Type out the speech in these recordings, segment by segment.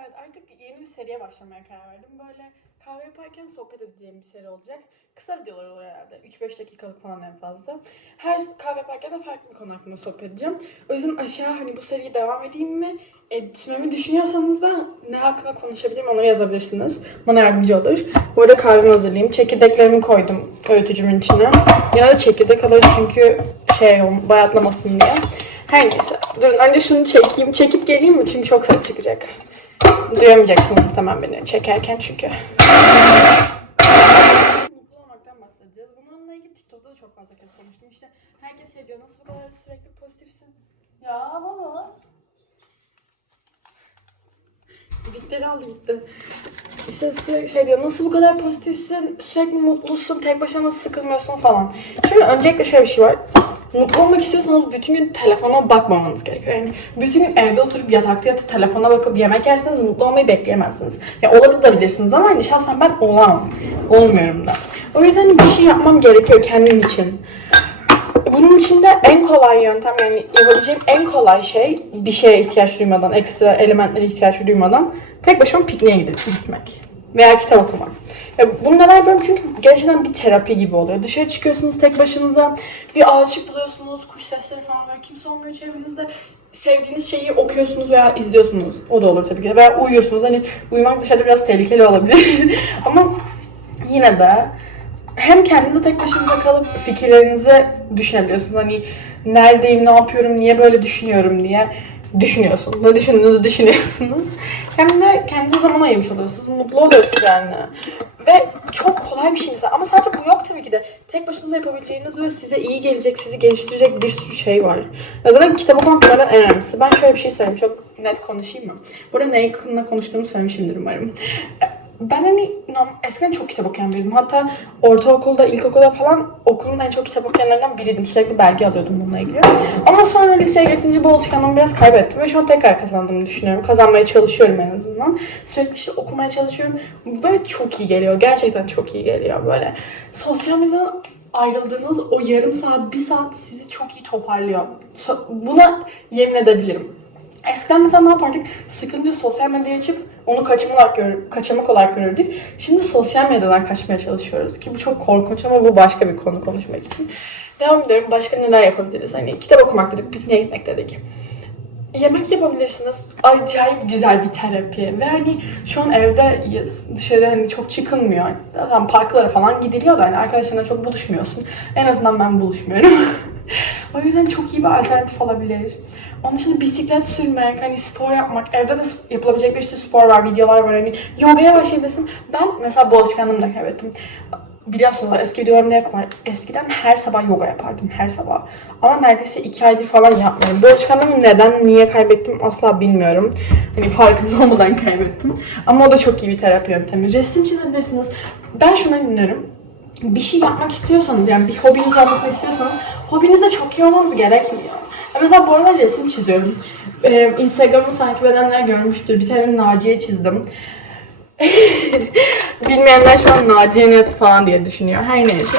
evet artık yeni bir seriye başlamaya karar verdim. Böyle kahve yaparken sohbet edeceğim bir seri olacak. Kısa videolar olur herhalde. 3-5 dakikalık falan en fazla. Her kahve yaparken de farklı bir konu hakkında sohbet edeceğim. O yüzden aşağı hani bu seriye devam edeyim mi? Etmemi düşünüyorsanız da ne hakkında konuşabilirim onu yazabilirsiniz. Bana yardımcı olur. Bu arada kahvemi hazırlayayım. Çekirdeklerimi koydum öğütücümün içine. Yine de çekirdek alır çünkü şey bayatlamasın diye. Her neyse. Durun önce şunu çekeyim. Çekip geleyim mi? Çünkü çok ses çıkacak. Duyamayacaksın muhtemelen beni çekerken çünkü. Mutlu olmaktan bahsedeceğiz. Bununla ilgili TikTok'ta da çok fazla kez konuştum. İşte herkes şey diyor nasıl bu kadar sürekli pozitifsin? Ya baba. Bitleri aldı gitti. İşte sürekli şey diyor nasıl bu kadar pozitifsin, sürekli mutlusun, tek başına nasıl sıkılmıyorsun falan. Şimdi öncelikle şöyle bir şey var. Mutlu olmak istiyorsanız bütün gün telefona bakmamanız gerekiyor. Yani bütün gün evde oturup yatakta yatıp telefona bakıp yemek yerseniz mutlu olmayı bekleyemezsiniz. Ya olabilirsiniz ama hani şahsen ben olamam. Olmuyorum da. O yüzden bir şey yapmam gerekiyor kendim için. Bunun en kolay yöntem yani yapabileceğim en kolay şey bir şeye ihtiyaç duymadan, ekstra elementlere ihtiyaç duymadan tek başıma pikniğe gidip gitmek. Veya kitap okumak. Ya bunu neden yapıyorum? Çünkü gerçekten bir terapi gibi oluyor. Dışarı çıkıyorsunuz tek başınıza, bir ağaçlık buluyorsunuz, kuş sesleri falan böyle kimse olmuyor çevrenizde. Sevdiğiniz şeyi okuyorsunuz veya izliyorsunuz. O da olur tabii ki. Veya uyuyorsunuz. Hani uyumak dışarıda biraz tehlikeli olabilir. Ama yine de hem kendinize tek başınıza kalıp fikirlerinizi düşünebiliyorsunuz. Hani neredeyim, ne yapıyorum, niye böyle düşünüyorum diye düşünüyorsunuz. Ne düşündüğünüzü düşünüyorsunuz. Hem de kendinize zaman ayırmış oluyorsunuz. Mutlu oluyorsunuz yani. Ve çok kolay bir şey mesela. Ama sadece bu yok tabii ki de. Tek başınıza yapabileceğiniz ve size iyi gelecek, sizi geliştirecek bir sürü şey var. Ya Zaten kitap okumak bunlardan en önemlisi. Ben şöyle bir şey söyleyeyim. Çok net konuşayım mı? Burada ne hakkında konuştuğumu söylemişimdir umarım. Ben hani eskiden çok kitap okuyan biriydim. Hatta ortaokulda, ilkokulda falan okulun en çok kitap okuyanlarından biriydim. Sürekli belge alıyordum bununla ilgili. Ama sonra liseye geçince bu alışkanlığımı biraz kaybettim ve şu an tekrar kazandığımı düşünüyorum. Kazanmaya çalışıyorum en azından. Sürekli işte okumaya çalışıyorum ve çok iyi geliyor. Gerçekten çok iyi geliyor böyle. Sosyal medyadan ayrıldığınız o yarım saat, bir saat sizi çok iyi toparlıyor. Buna yemin edebilirim. Eskiden mesela ne yapardık? Sıkılınca sosyal medyayı açıp onu kaçamak olarak, gör, kaçamak olarak görürdük. Şimdi sosyal medyadan kaçmaya çalışıyoruz ki bu çok korkunç ama bu başka bir konu konuşmak için. Devam ediyorum. Başka neler yapabiliriz? Hani kitap okumak dedik, pikniğe gitmek dedik. Yemek yapabilirsiniz. Acayip güzel bir terapi. Ve hani şu an evdeyiz. Dışarı hani çok çıkılmıyor. Zaten parklara falan gidiliyor da hani arkadaşlarına çok buluşmuyorsun. En azından ben buluşmuyorum. o yüzden çok iyi bir alternatif olabilir. Onun için bisiklet sürmek, hani spor yapmak, evde de yapılabilecek bir sürü spor var, videolar var. Hani yogaya başlayabilirsin. Ben mesela bu alışkanlığımı da kaybettim. Biliyorsunuz eski videolarımda hep var. Eskiden her sabah yoga yapardım, her sabah. Ama neredeyse iki aydır falan yapmıyorum. Bu alışkanlığımı neden, niye kaybettim asla bilmiyorum. Hani farkında olmadan kaybettim. Ama o da çok iyi bir terapi yöntemi. Resim çizebilirsiniz. Ben şuna inanıyorum. Bir şey yapmak istiyorsanız, yani bir hobiniz olmasını istiyorsanız, hobinize çok iyi olmanız gerekmiyor. Ya Mesela bu arada resim çiziyorum. Ee, Instagram'ı takip edenler görmüştür. Bir tane Naciye çizdim. Bilmeyenler şu an Naciye ne falan diye düşünüyor. Her neyse.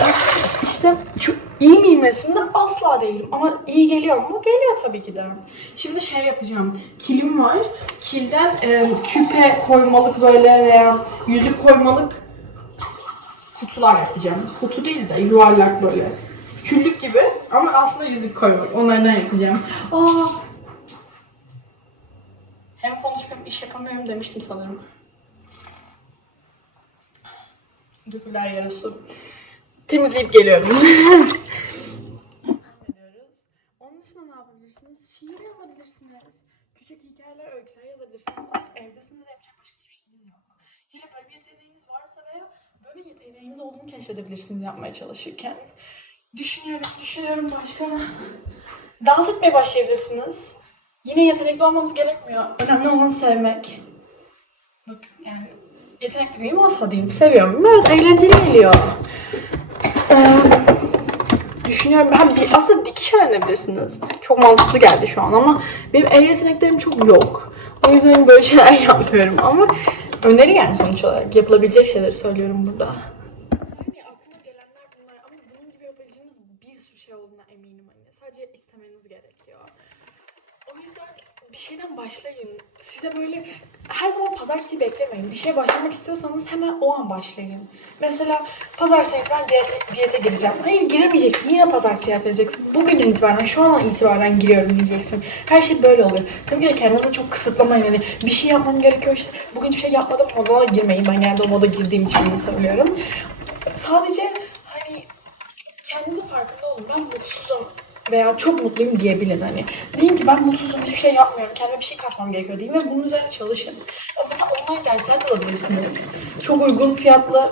İşte şu iyi miyim resimde? Asla değilim. Ama iyi geliyor mu? Geliyor tabii ki de. Şimdi şey yapacağım. Kilim var. Kilden e, küpe koymalık böyle veya yüzük koymalık kutular yapacağım. Kutu değil de yuvarlak böyle. Küllük gibi ama aslında yüzük koymak. Onlardan yapacağım. Aa. Hem konuşup iş yapamıyorum demiştim sanırım. Yere su. Temizleyip geliyorum. Onun dışında ne yapabilirsiniz? Şiir yazabilirsiniz. Küçük hikayeler, öyküler yazabilirsiniz. Evdesiniz de yapacak başka hiçbir şeyiniz yok. Yine böyle bir yeteneğiniz varsa veya bir yeteneğiniz olduğunu keşfedebilirsiniz yapmaya çalışırken. Düşünüyorum, düşünüyorum başka. Dans etmeye başlayabilirsiniz. Yine yetenekli olmanız gerekmiyor. Önemli olan sevmek. Bak yani yetenekli miyim asla değilim. Seviyorum. Evet eğlenceli geliyor. Ee, düşünüyorum ben bir, aslında dikiş öğrenebilirsiniz. Çok mantıklı geldi şu an ama benim el yeteneklerim çok yok. O yüzden böyle şeyler yapmıyorum ama öneri yani sonuç olarak yapılabilecek şeyleri söylüyorum burada. Yani aklıma gelenler bunlar ama bunun gibi yapabileceğiniz bir sürü şey olduğuna eminim. Hani sadece istemeniz gerekiyor. O yüzden bir şeyden başlayın. Size böyle her zaman pazartesi beklemeyin. Bir şeye başlamak istiyorsanız hemen o an başlayın. Mesela pazartesi ben diyete, diyete gireceğim. Hayır giremeyeceksin. Yine pazartesi erteleyeceksin. Bugün itibaren, şu an itibaren giriyorum diyeceksin. Her şey böyle oluyor. Tabii ki kendinizi çok kısıtlamayın. Hani bir şey yapmam gerekiyor işte. Bugün hiçbir şey yapmadım moduna girmeyin. Ben genelde o moda girdiğim için bunu söylüyorum. Sadece hani kendinizin farkında olun. Ben mutsuzum veya çok mutluyum diyebilin hani. Deyin ki ben mutsuzum, hiçbir şey yapmıyorum, kendime bir şey katmam gerekiyor deyin ve bunun üzerine çalışın. Mesela online dersler de alabilirsiniz. Çok uygun fiyatlı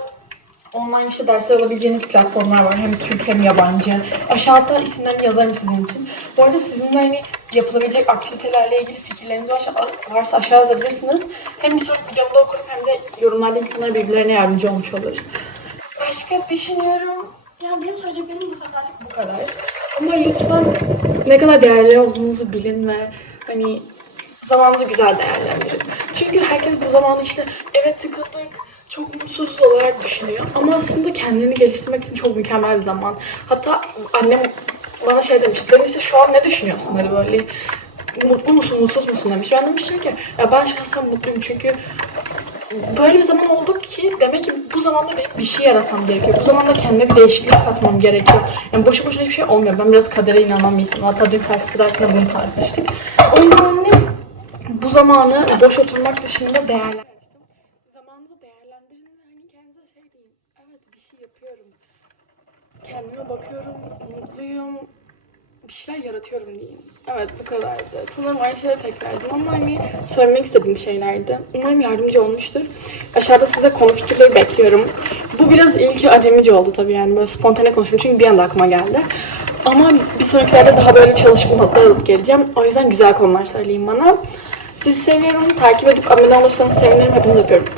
online işte dersler alabileceğiniz platformlar var. Hem Türk hem yabancı. Aşağıda isimlerini yazarım sizin için. Bu arada sizin de hani yapılabilecek aktivitelerle ilgili fikirleriniz varsa, varsa aşağı yazabilirsiniz. Hem bir sonraki videomda okurum hem de yorumlarda insanlar birbirlerine yardımcı olmuş olur. Başka düşünüyorum. Ya benim söyleyeceklerim bu seferlik bu kadar. Ama lütfen ne kadar değerli olduğunuzu bilin ve hani zamanınızı güzel değerlendirin. Çünkü herkes bu zamanı işte evet tıkıldık, çok mutsuz olarak düşünüyor. Ama aslında kendini geliştirmek için çok mükemmel bir zaman. Hatta annem bana şey demişti. Demişti şu an ne düşünüyorsun dedi böyle. Mutlu musun, mutsuz musun demiş. Ben demiştim ki ya ben şahsen mutluyum çünkü böyle bir zaman oldu ki demek ki bu zamanda benim bir şey yaratmam gerekiyor. Bu zamanda kendime bir değişiklik katmam gerekiyor. Yani boşu boşuna hiçbir şey olmuyor. Ben biraz kadere inanan bir insanım. Hatta dün felsefe dersinde bunu tartıştık. O yüzden annem bu zamanı boş oturmak dışında değerlendirdim. Zamanınızı değerlendirin hani kendinize şey deyin. Evet bir şey yapıyorum. Kendime bakıyorum, mutluyum. Bir şeyler yaratıyorum diyeyim. Evet bu kadardı. Sanırım aynı şeyleri tekrarladım ama hani söylemek istediğim şeylerdi. Umarım yardımcı olmuştur. Aşağıda size konu fikirleri bekliyorum. Bu biraz ilki acemice oldu tabii yani böyle spontane konuştum çünkü bir anda aklıma geldi. Ama bir sonrakilerde daha böyle çalışma notları alıp geleceğim. O yüzden güzel konular söyleyin bana. Sizi seviyorum. Takip edip abone olursanız sevinirim. Hepinizi öpüyorum.